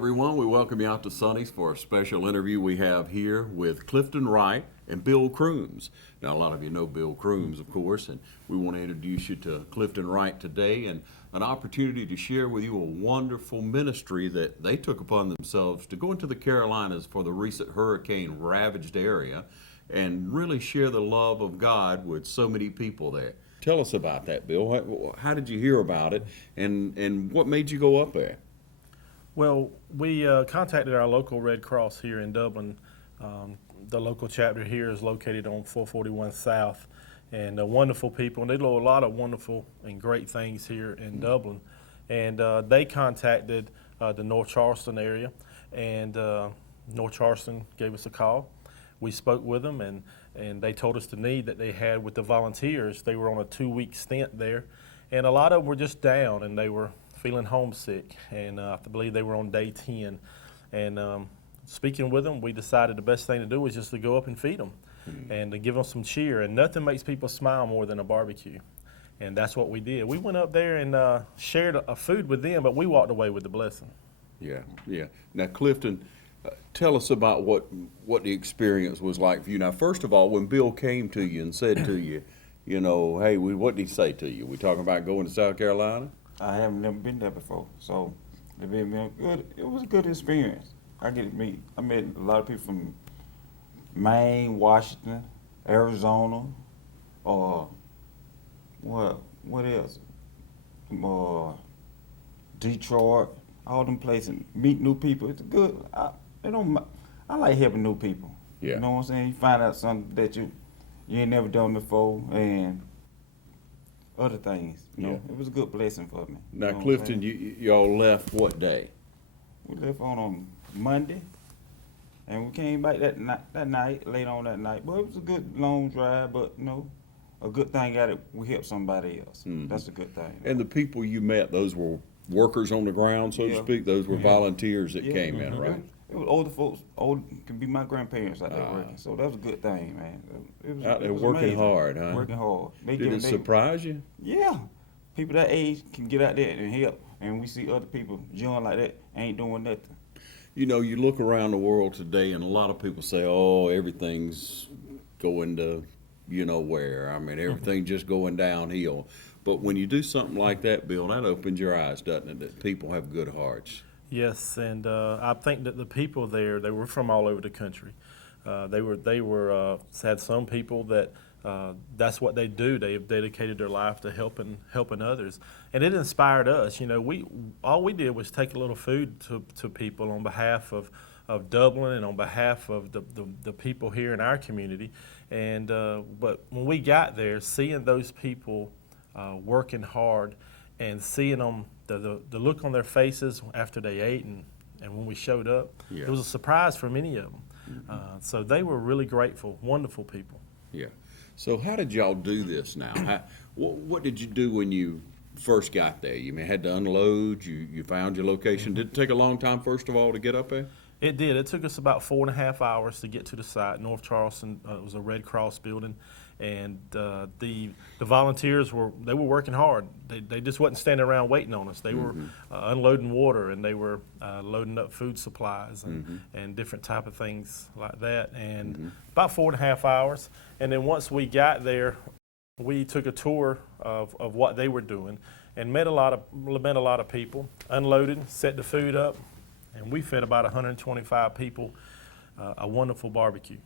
everyone. We welcome you out to Sonny's for a special interview we have here with Clifton Wright and Bill Crooms. Now, a lot of you know Bill Crooms, of course, and we want to introduce you to Clifton Wright today and an opportunity to share with you a wonderful ministry that they took upon themselves to go into the Carolinas for the recent hurricane-ravaged area and really share the love of God with so many people there. Tell us about that, Bill. How did you hear about it, and what made you go up there? Well, we contacted our local Red Cross here in Dublin. The local chapter here is located on 441 South, and wonderful people. And they do a lot of wonderful and great things here in Dublin. And they contacted the North Charleston area, and North Charleston gave us a call. We spoke with them, and they told us the need that they had with the volunteers. They were on a 2-week stint there, and a lot of them were just down, and they were feeling homesick, and I believe they were on day 10. And speaking with them, we decided the best thing to do was just to go up and feed them and to give them some cheer. And nothing makes people smile more than a barbecue. And that's what we did. We went up there and shared a food with them, but we walked away with the blessing. Yeah, yeah. Now, Clifton, tell us about what the experience was like for you. Now, first of all, when Bill came to you and said to you, you know, hey, what did he say to you? We talking about going to South Carolina? I haven't never been there before, so it was a good experience. I met a lot of people from Maine, Washington, Arizona, what else? Detroit, all them places. Meet new people. It's good. I like helping new people. Yeah. You know what I'm saying? You find out something that you ain't never done before, and other things. You know, it was a good blessing for me. Now, you know Clifton, y'all left what day? We left on a Monday, and we came back late on that night. But it was a good long drive, but you know, a good thing got it, we helped somebody else. Mm-hmm. That's a good thing. And the people you met, those were workers on the ground, so to speak? Those were volunteers that came in, right? It was older folks, can be my grandparents out there working. So that was a good thing, man. Out there it was working amazing. hard, huh? Working hard. Did it surprise you? Yeah. People that age can get out there and help, and we see other people young like that ain't doing nothing. You know, you look around the world today, and a lot of people say, oh, everything's going to, you know where. I mean, everything's just going downhill. But when you do something like that, Bill, that opens your eyes, doesn't it, that people have good hearts. Yes, and I think that the people there, they were from all over the country. They had some people that that's what they do. They've dedicated their life to helping others, and it inspired us. You know, all we did was take a little food to people on behalf of Dublin and on behalf of the people here in our community. And but when we got there, seeing those people working hard and seeing them, the look on their faces after they ate and when we showed up, it was a surprise for many of them. So they were really grateful, wonderful people. Yeah. So how did y'all do this now? What did you do when you first got there? You had to unload, you found your location. Did it take a long time, first of all, to get up there? It did. It took us about 4.5 hours to get to the site. North Charleston, it was a Red Cross building, and the volunteers were working hard. They just wasn't standing around waiting on us. They were unloading water, and they were loading up food supplies and different type of things like that. And about 4.5 hours. And then once we got there, we took a tour of what they were doing and met a lot of people, unloaded, set the food up. And we fed about 125 people a wonderful barbecue.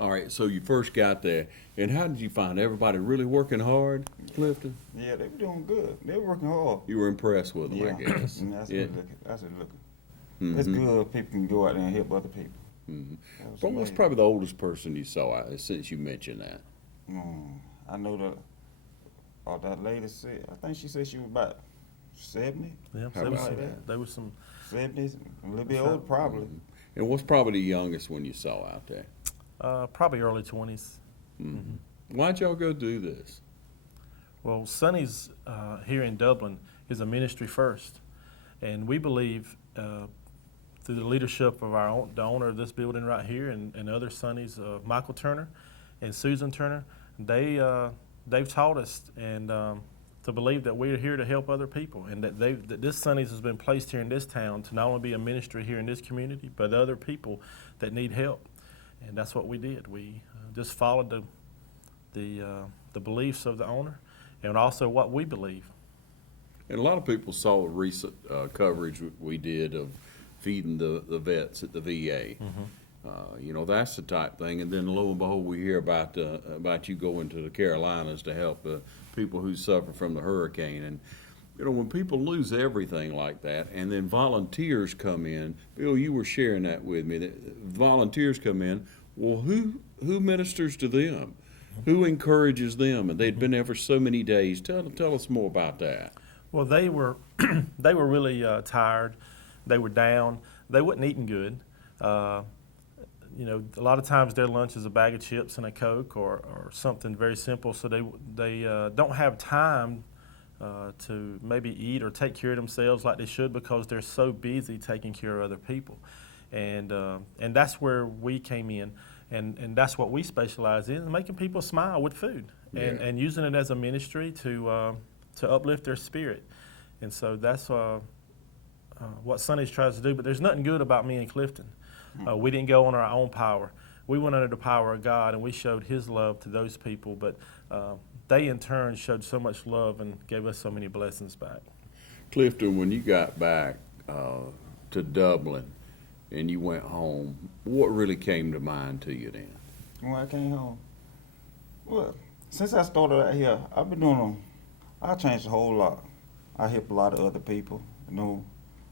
All right, so you first got there, and how did you find everybody really working hard, Clifton? Yeah, they were doing good. They were working hard. You were impressed with them, I guess. That's good looking. That's good looking. It's good people can go out there and help other people. But what's probably the oldest person you saw since you mentioned that? I know that lady said, I think she said she was about 70. Yeah, there was some 70s, a little bit old probably. And what's probably the youngest one you saw out there? probably early 20s. Why'd y'all go do this? Well, Sonny's here in Dublin is a ministry first, and we believe through the leadership of the owner of this building right here and other Sonny's, Michael Turner and Susan Turner, they've taught us and to believe that we're here to help other people, and that this Sonny's has been placed here in this town to not only be a ministry here in this community, but other people that need help. And that's what we did. We just followed the beliefs of the owner, and also what we believe. And a lot of people saw a recent coverage we did of feeding the vets at the VA. You know, that's the type thing. And then lo and behold, we hear about you going to the Carolinas to help people who suffer from the hurricane. And you know, when people lose everything like that, and then volunteers come in, Bill, you were sharing that with me. That volunteers come in. Well, who ministers to them? Who encourages them? And they'd been there for so many days. Tell us more about that. Well, they were they were really tired. They were down. They wasn't eating good. You know, a lot of times their lunch is a bag of chips and a Coke or something very simple. So they don't have time to maybe eat or take care of themselves like they should, because they're so busy taking care of other people. And that's where we came in. And that's what we specialize in, making people smile with food, and using it as a ministry to uplift their spirit. And so that's what Sonny's tries to do. But there's nothing good about me and Clifton. We didn't go on our own power. We went under the power of God, and we showed His love to those people. But they, in turn, showed so much love and gave us so many blessings back. Clifton, when you got back to Dublin and you went home, what really came to mind to you then? When I came home, well, since I started out here, I've been doing I changed a whole lot. I help a lot of other people. You know,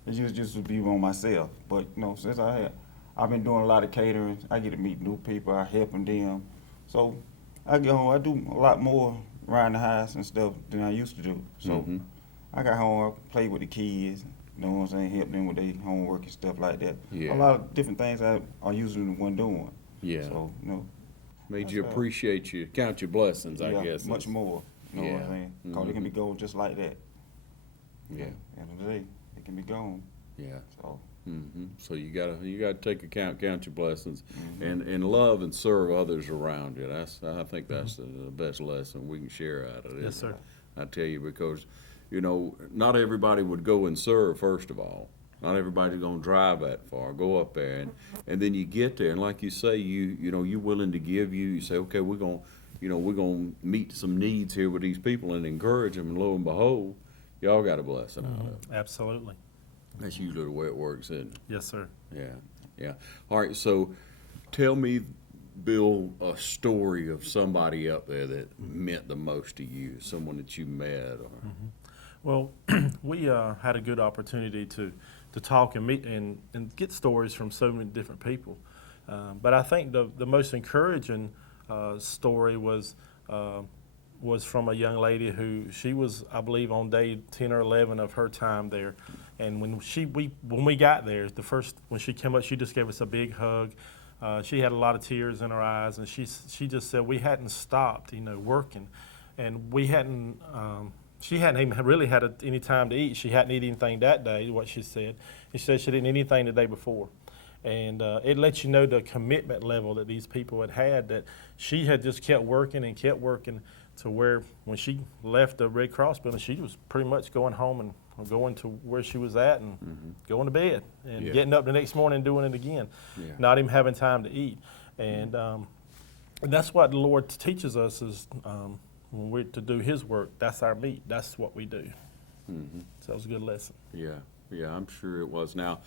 it just would be on myself. But you know, since I've been doing a lot of catering. I get to meet new people. I helping them. So I get home. I do a lot more around the house and stuff than I used to do. So I got home. I played with the kids. You know what I'm saying? Help them with their homework and stuff like that. Yeah. A lot of different things I usually wasn't doing. Yeah. So you know. Made you appreciate count your blessings, I guess. Much more. You know what I'm saying? Because it can be gone just like that. Yeah. At the end of the day, it can be gone. Yeah. So. So you gotta take account, count your blessings, and love and serve others around you. I think that's the best lesson we can share out of this. Yes, sir. I tell you, because you know, not everybody would go and serve. First of all, not everybody's gonna drive that far, go up there, and then you get there, and like you say, you know, you're willing to give. You say, okay, we're gonna meet some needs here with these people and encourage them, and lo and behold, y'all got a blessing out of it. Absolutely. That's usually the way it works, isn't it? Yes, sir. Yeah. All right, so tell me, Bill, a story of somebody up there that meant the most to you, someone that you met. Or Well, we had a good opportunity to talk and meet and get stories from so many different people. But I think the most encouraging story was from a young lady who she was, I believe, on day 10 or 11 of her time there. And when we got there, when she came up, she just gave us a big hug. She had a lot of tears in her eyes, and she just said we hadn't stopped, working, and we hadn't. She hadn't even really had any time to eat. She hadn't eaten anything that day. What she said, she said she didn't eat anything the day before, and it lets you know the commitment level that these people had. That she had just kept working and kept working to where when she left the Red Cross building, she was pretty much going home and going to where she was at and going to bed and getting up the next morning and doing it again, not even having time to eat. And that's what the Lord teaches us is when we're to do His work, that's our meat. That's what we do. So it was a good lesson. Yeah, I'm sure it was. Now,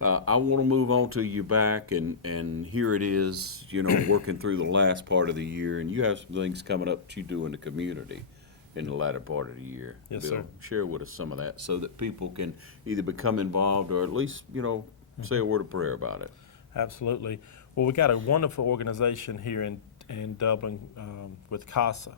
I want to move on to you back, and here it is, working through the last part of the year, and you have some things coming up that you do in the community in the latter part of the year. Yes, Bill, sir. share with us some of that so that people can either become involved or at least, say a word of prayer about it. Absolutely. Well, we got a wonderful organization here in Dublin with CASA,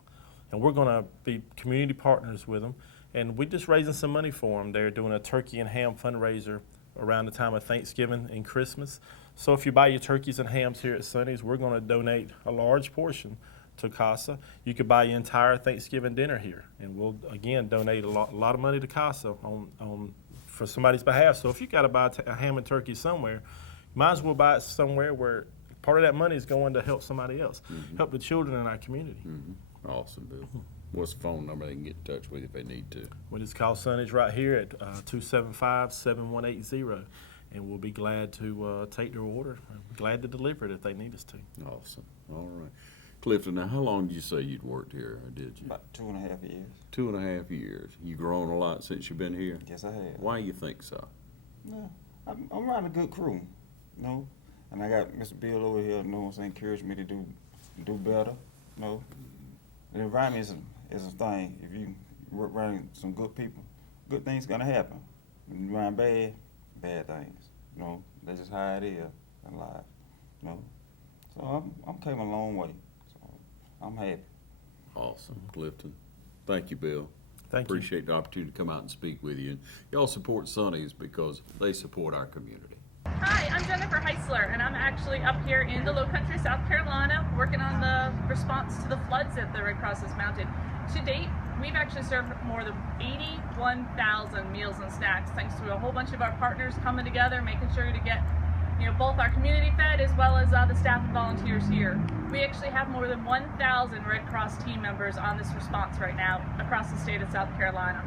and we're going to be community partners with them, and we're just raising some money for them. They're doing a turkey and ham fundraiser around the time of Thanksgiving and Christmas. So if you buy your turkeys and hams here at Sonny's, we're going to donate a large portion to CASA. You could buy your entire Thanksgiving dinner here, and we'll again donate a lot of money to CASA for somebody's behalf. So if you got to buy a ham and turkey somewhere, you might as well buy it somewhere where part of that money is going to help somebody else, help the children in our community. Awesome, Bill. What's the phone number they can get in touch with if they need to? We just call Sonny's right here at 275-7180, and we'll be glad to take their order. Glad to deliver it if they need us to. Awesome. All right. Clifton, now how long did you say you'd worked here, or did you? About 2.5 years. 2.5 years. You grown a lot since you've been here? Yes, I have. Why do you think so? No, I'm around a good crew, you know, and I got Mr. Bill over here, you know what I'm saying, encouraged me to do better, you know. The environment is a thing. If you work around some good people, good things gonna happen. When you around bad things, you know. That's just how it is in life, you know. So I'm came a long way. So I'm happy. Awesome, Clifton. Thank you, Bill. Thank you. Appreciate the opportunity to come out and speak with you. And y'all support Sonny's because they support our community. Hi, I'm Jennifer Heisler, and I'm actually up here in the Low Country, South Carolina, working on the response to the floods that the Red Cross has mounted. To date, we've actually served more than 81,000 meals and snacks, thanks to a whole bunch of our partners coming together, making sure to get both our community fed as well as the staff and volunteers here. We actually have more than 1,000 Red Cross team members on this response right now across the state of South Carolina.